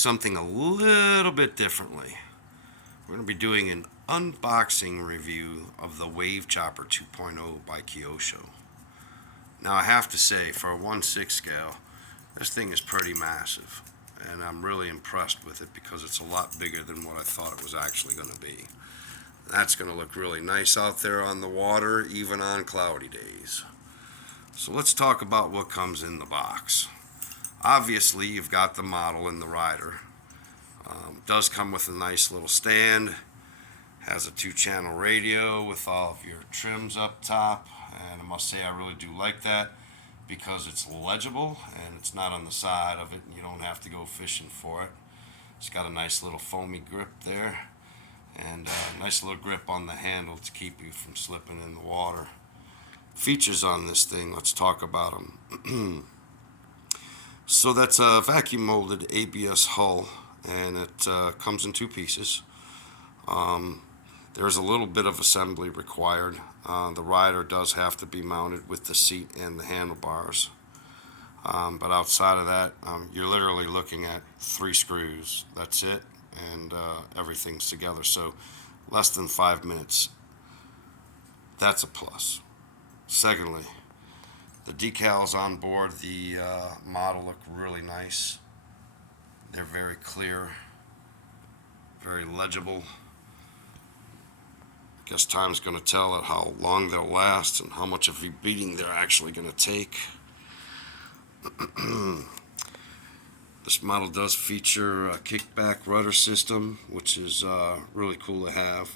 something a little bit differently. We're going to be doing an unboxing review of the WaveChopper 2.0 by Kyosho. Now I have to say, for a 1/6 scale, this thing is pretty massive, and I'm really impressed with it because it's a lot bigger than what I thought it was actually going to be. That's going to look really nice out there on the water, even on cloudy days. So let's talk about what comes in the box. Obviously, you've got the model and the rider. Does come with a nice little stand. Has a 2-channel radio with all of your trims up top, and I must say I really do like that because it's legible and it's not on the side of it, and you don't have to go fishing for it. It's got a nice little foamy grip there, and a nice little grip on the handle to keep you from slipping in the water. Features on this thing, let's talk about them. So that's a vacuum molded ABS hull, and it comes in 2 pieces. There's a little bit of assembly required. The rider does have to be mounted with the seat and the handlebars. But outside of that, you're literally looking at 3 screws. That's it, and everything's together. So less than 5 minutes. That's a plus. Secondly, the decals on board the model look really nice. They're very clear, very legible. I guess time's going to tell at how long they'll last and how much of a beating they're actually going to take. This model does feature a kickback rudder system, which is really cool to have.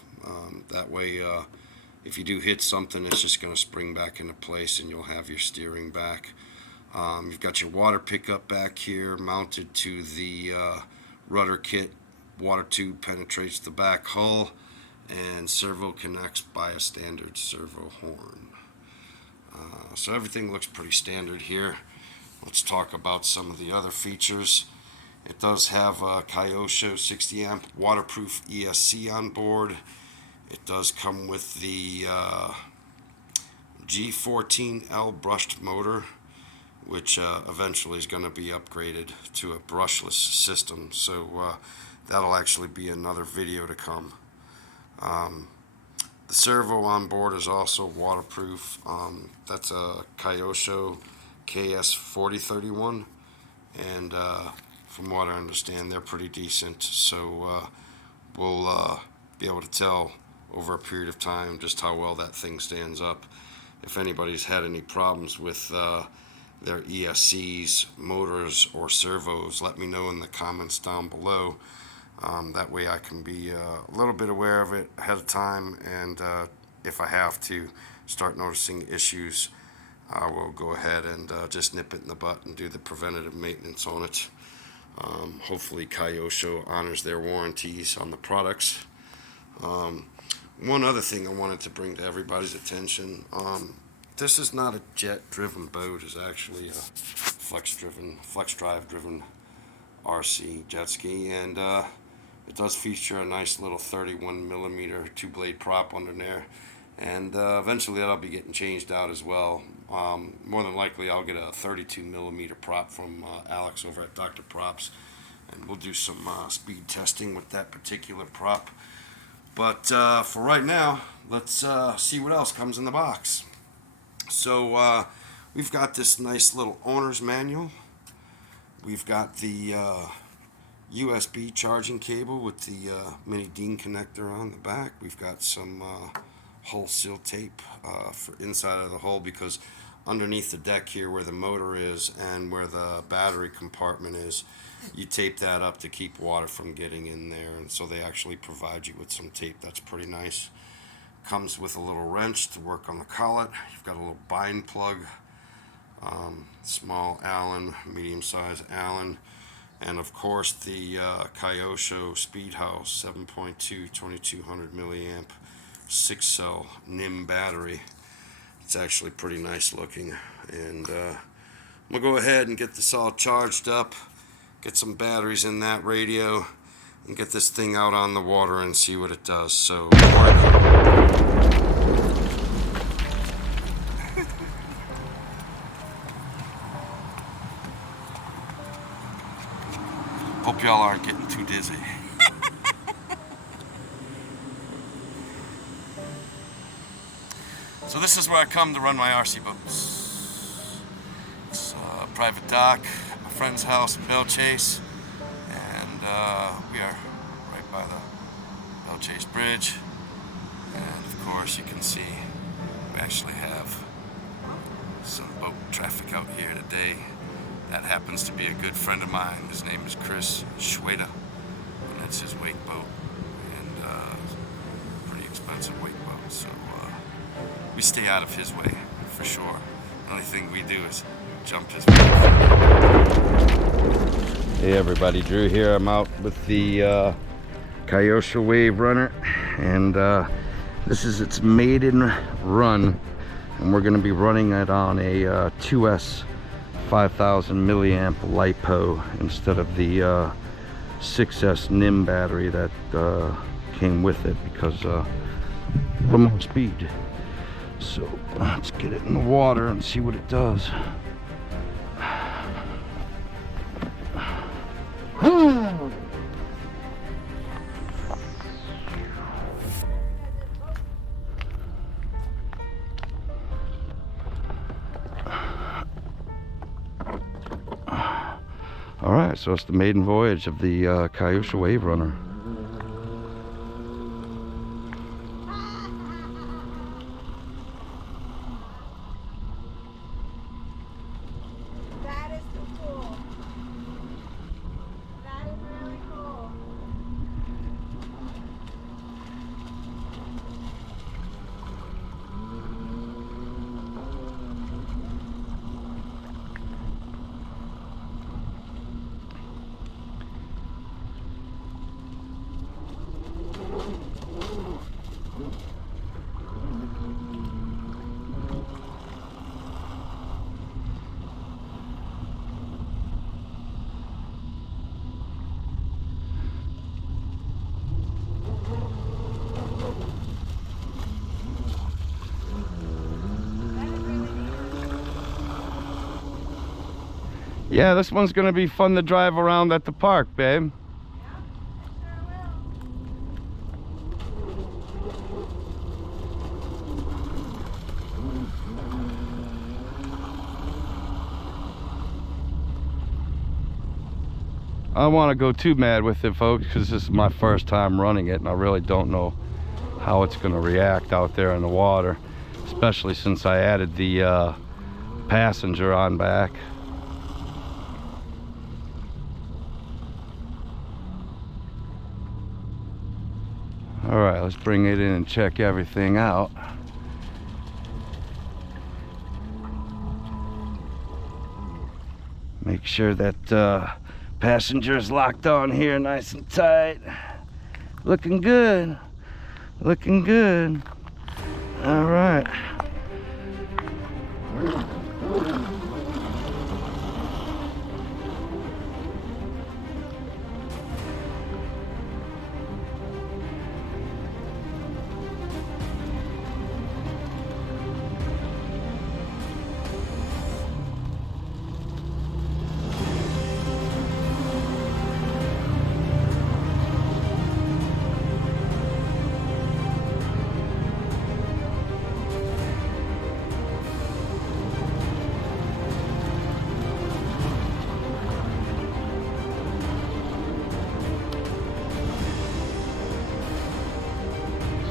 That way, if you do hit something, it's just going to spring back into place and you'll have your steering back. You've got your water pickup back here mounted to the rudder kit. Water tube penetrates the back hull, and servo connects by a standard servo horn. So everything looks pretty standard here. Let's talk about some of the other features. It does have a Kyosho 60 amp waterproof ESC on board. It does come with the G14L brushed motor, which eventually is going to be upgraded to a brushless system. So that'll actually be another video to come. The servo on board is also waterproof. That's a Kyosho KS4031, and from what I understand, they're pretty decent. So we'll be able to tell over a period of time just how well that thing stands up. If anybody's had any problems with their ESCs, motors, or servos, let me know in the comments down below. That way I can be a little bit aware of it ahead of time, and if I have to start noticing issues, I will go ahead and just nip it in the butt and do the preventative maintenance on it. Hopefully Kyosho honors their warranties on the products. One other thing I wanted to bring to everybody's attention, this is not a jet-driven boat. It's actually a flex drive driven RC jet ski, and it does feature a nice little 31mm 2-blade prop under there, and eventually that'll be getting changed out as well. More than likely I'll get a 32mm prop from Alex over at Dr. Props, and we'll do some speed testing with that particular prop. But for right now, let's see what else comes in the box. So we've got this nice little owner's manual. We've got the USB charging cable with the mini DIN connector on the back. We've got some hull seal tape for inside of the hull, because underneath the deck here where the motor is and where the battery compartment is, you tape that up to keep water from getting in there, and so they actually provide you with some tape. That's pretty nice. Comes with a little wrench to work on the collet. You've got a little bind plug, small Allen, medium-sized Allen, and of course the Kyosho Speed House 7.2 2200 milliamp 6-cell NIM battery. It's actually pretty nice looking, and we'll go ahead and get this all charged up, get some batteries in that radio, and get this thing out on the water and see what it does. So hope y'all aren't getting too dizzy. So this is where I come to run my RC boats. It's a private dock, my friend's house in Belle Chase, and we are right by the Belle Chase Bridge. And of course you can see we actually have some boat traffic out here today. That happens to be a good friend of mine. His name is Kyosho WaveChopper, and that's his wake boat, and pretty expensive wake boat. So we stay out of his way for sure. The only thing we do is jump his way. Hey everybody, Drew here. I'm out with the Kyosho Wave Runner, and this is its maiden run, and we're going to be running it on a 2S 5000 milliamp lipo instead of the 6S NIM battery that came with it because of more speed. So let's get it in the water and see what it does. Alright, so it's the maiden voyage of the Kyosho Wave Runner. That is so cool. That is really cool. Yeah, this one's gonna be fun to drive around at the park, babe. I don't want to go too mad with it, folks, because this is my first time running it, and I really don't know how it's going to react out there in the water, especially since I added the passenger on back. All right, let's bring it in and check everything out. Make sure that passenger is locked on here nice and tight. Looking good. Looking good. All right.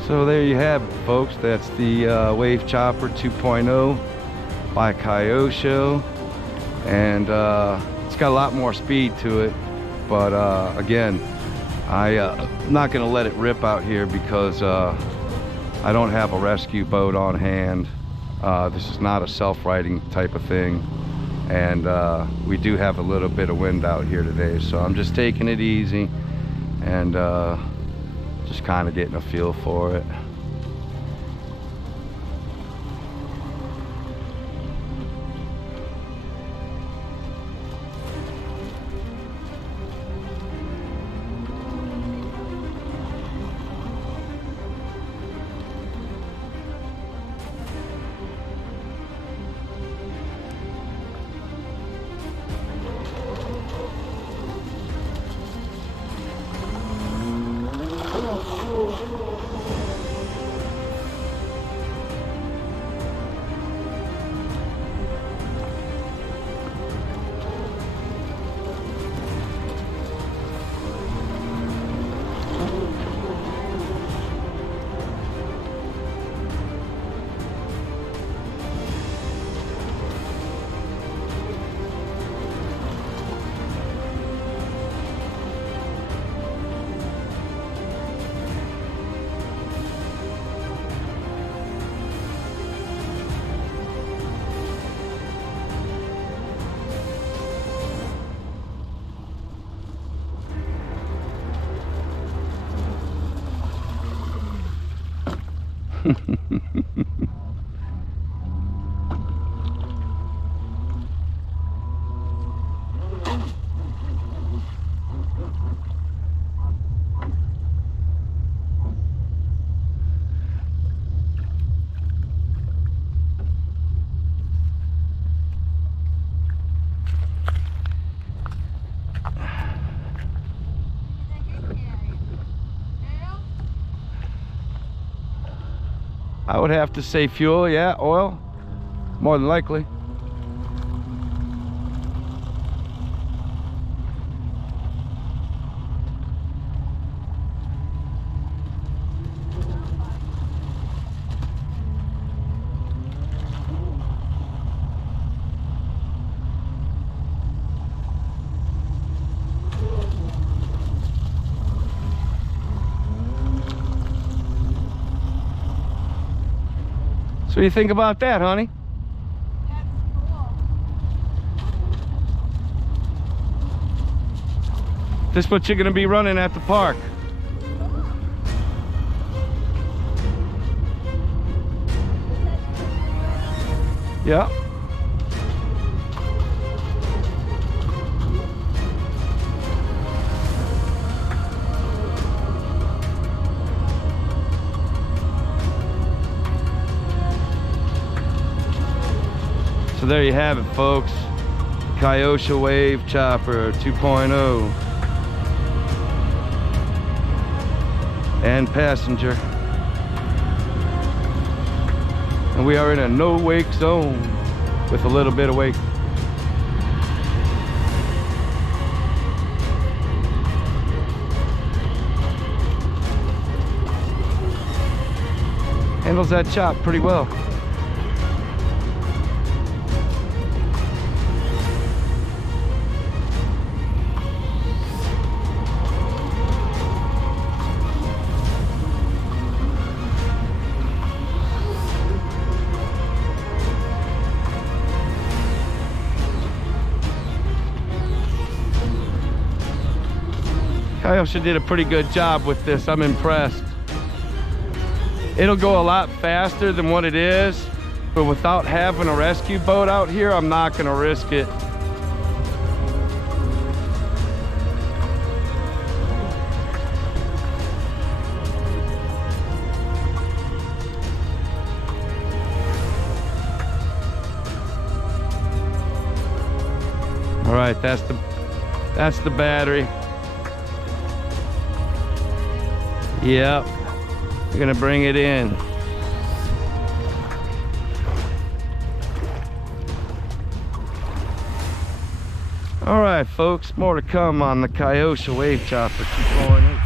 So there you have it, folks. That's the WaveChopper 2.0 by Kyosho, and it's got a lot more speed to it, but again, I'm not going to let it rip out here because I don't have a rescue boat on hand. This is not a self-righting type of thing, and we do have a little bit of wind out here today, so I'm just taking it easy and just kind of getting a feel for it. I would have to say fuel, yeah, oil, more than likely. So what do you think about that, honey? That's cool. This is what you're gonna be running at the park. Yeah. So there you have it, folks. Kyosho WaveChopper 2.0 and passenger. And we are in a no wake zone with a little bit of wake. Handles that chop pretty well. Kyosho did a pretty good job with this. I'm impressed. It'll go a lot faster than what it is, but without having a rescue boat out here, I'm not gonna risk it. All right, that's the battery. Yep, we're gonna bring it in. All right, folks, more to come on the Kyosho WaveChopper 2.0.